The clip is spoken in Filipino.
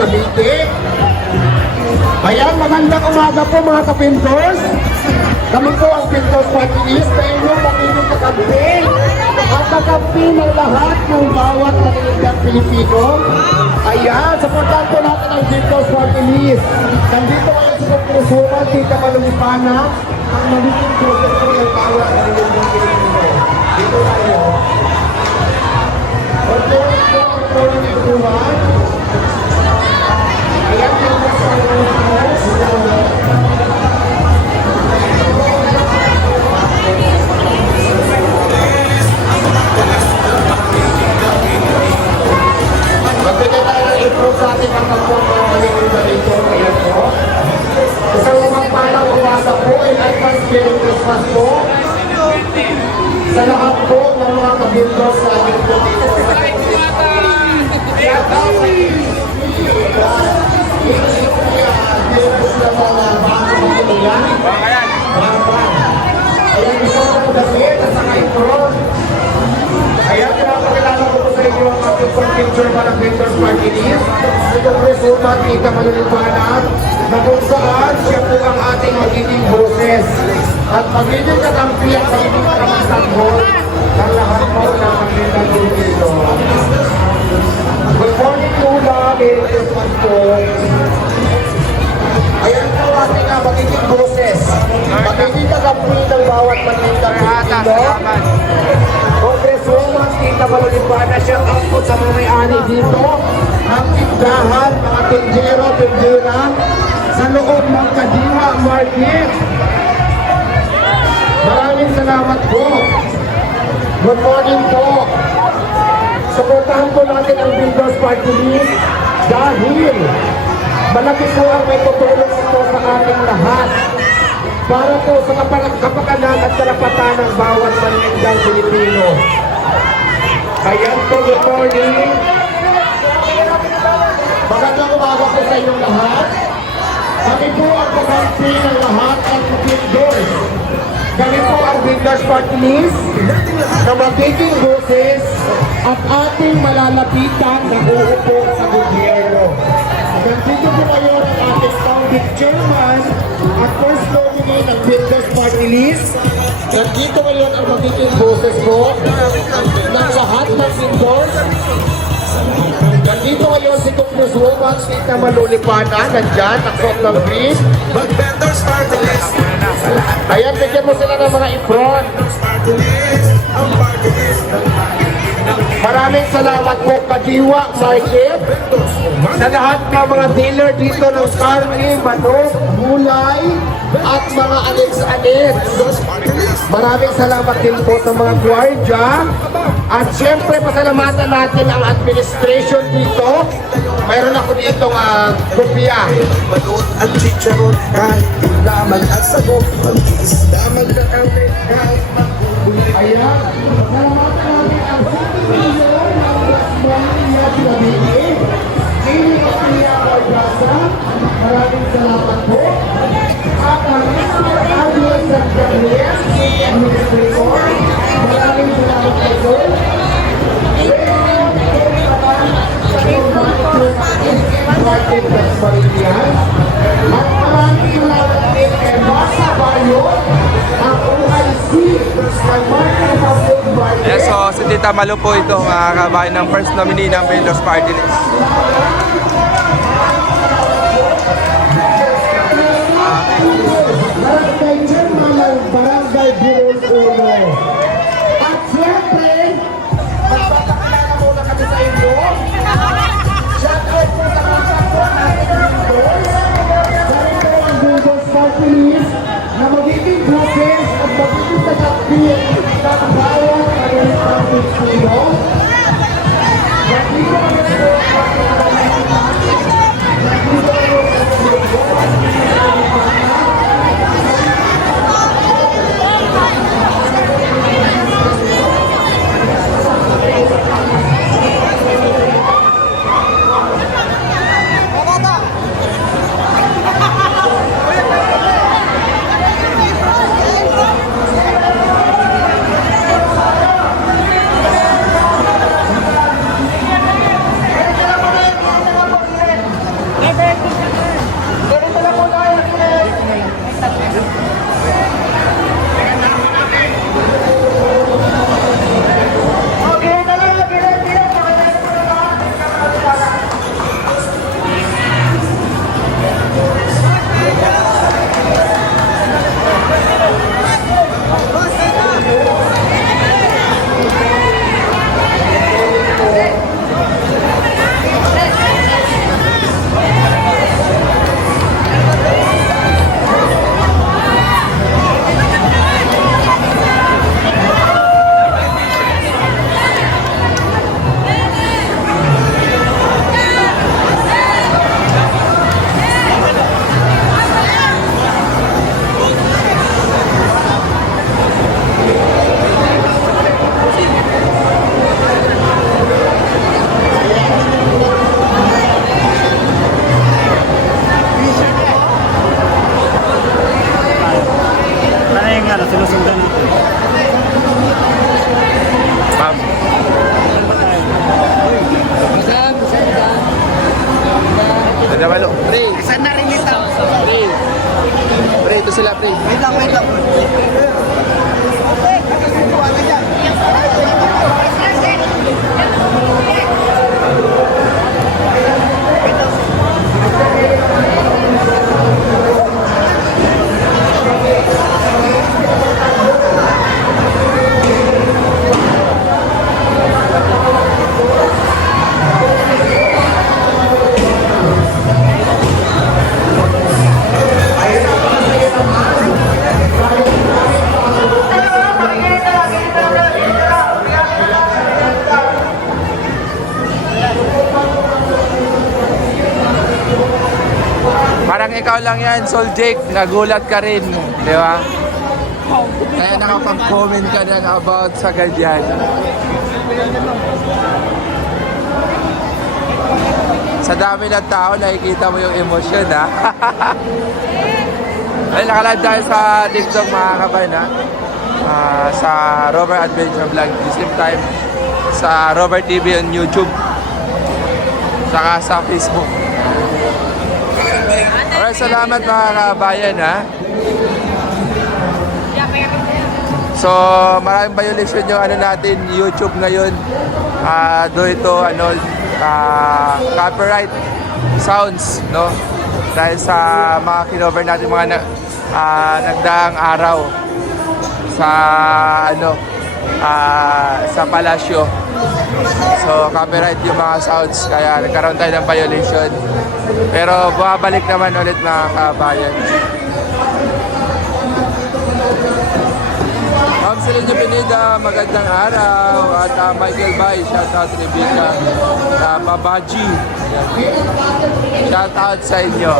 Cavite. Ayan, magandang umaga po mga kapintors. Kami po ang Pintors Party List na inyong makinig kakampi at kakampi ng lahat ng bawat naninigang Pilipino. Ayan, supportan po natin ang Pintors Party List. Nandito ngayon sa Pagkusuman, Tita Malulipana, ang magiging process po ng bawat naninigang Pilipino. Dito tayo. Okay, ito ang foreign everyone. Ayan, yung magbigay tayo ng improve sa ating mga pagmamalimita dito. Ayan po. Isang lumang palang umaga po in advance Merry Christmas po. Sa lahat po ng mga kabindos sa ating po dito. Ayan po. Ayan, isa ko po damit at saka improve. Ayan, pinapakilala ko po sa inyo ang ating picture para Pintors Party List. Ito po rin sumat, Tita Malulipana, na kung saan siya po ang ating magiging boses. At magiging kakampi at magiging karamasang mo ng lahat po ng magiging dito. Good morning po lang, Merry Christmas po. Ayan po ating magiging boses. Magiging kakampi ng bawat magiging dito. Congresswoman Tita Malulipana, shout out po sa mga may-ani dito ng tindahan, mga tindero, tindera sa loob ng Kadiwa Market. Maraming salamat po. Good morning po. Suportahan po natin ang Pintors Party List dahil malaki po ang may tutulong ito sa ating lahat para po sa kapakanan at karapatan ng bawat maninindang Pilipino. Ayan po, good morning. Magandang umaga po sa inyong lahat. Kami po ang kakampi ng lahat ng Pintors. Kami po ang Pintors Party List na magiging boses at ating malalapitan na uupo sa gobyerno. Nandito po kayo ang ating founding chairman at first nominee ng Pintors Party List. Nandito ngayon ang magiging boses po ng lahat ng Pintors. Nandito ngayon si Congresswoman Tita Malulipana, nandyan, naksok ng green. Pintors Party List. Ayan, bigyan mo sila ng mga ifron. Maraming salamat po Kadiwa Market sa lahat ng mga dealer dito ng karne, manok, gulay at mga anits-anits. Maraming salamat din po sa mga gwardiya at syempre pasalamatan natin ang administration dito. Mayroon ako ditong kopya. At chicharon, kahit laman at sagot, mag-iisda, magkakante, kahit magbubuli. Ayan, salamatan natin ang City Mayor ng West Manila Cavite, Lili Maria Barbraza. Maraming salamat po. At ang Mr. Alvin San Gabriel, City Administrator. Maraming salamat po. Martin Dasmarian. At maraming salamat din kay Masa Bayo, ang OIC ng Martin Public Market. Yes, so si Tita Malu po ito, mga kabayan ng first nominee ng Pintors Party List. Barangay Chairman ng Barangay Buron Uno. At siyempre, magpapakilala muna kami sa inyo. Shout out po sa mga kapwa natin ng Pintors. Dahil po ang Pintors Party List na magiging boses at magiging tagapin ng bawat kanilang Pilipino. Nandito kami po Damalo. Pre, Saan na rin ito? pre. Pre, ito sila, pre. Wait lang, wait lang. Parang ikaw lang yan, Sol Jake. Nagulat ka rin. Di ba? Kaya nakapag-comment ka na about sa ganyan. Sa dami ng tao, nakikita mo yung emosyon, ha? Ay, nakalive tayo sa TikTok, mga kabayan, ha? Sa Robert Adventure Vlog. At the same time, sa Robert TV on YouTube. Saka sa Facebook. Alright, salamat mga kabayan, ha? So, maraming violation yung ano natin, YouTube ngayon. Do ito, copyright sounds, no? Dahil sa mga kinover natin mga nagdaang araw sa sa palasyo. So, copyright yung mga sounds, kaya nagkaroon tayo ng violation. Pero bumabalik naman ulit mga kabayan. Ma'am Celine Pineda, magandang araw. At Michael Bay, shoutout Rebecca. Babaji, shoutout sa inyo.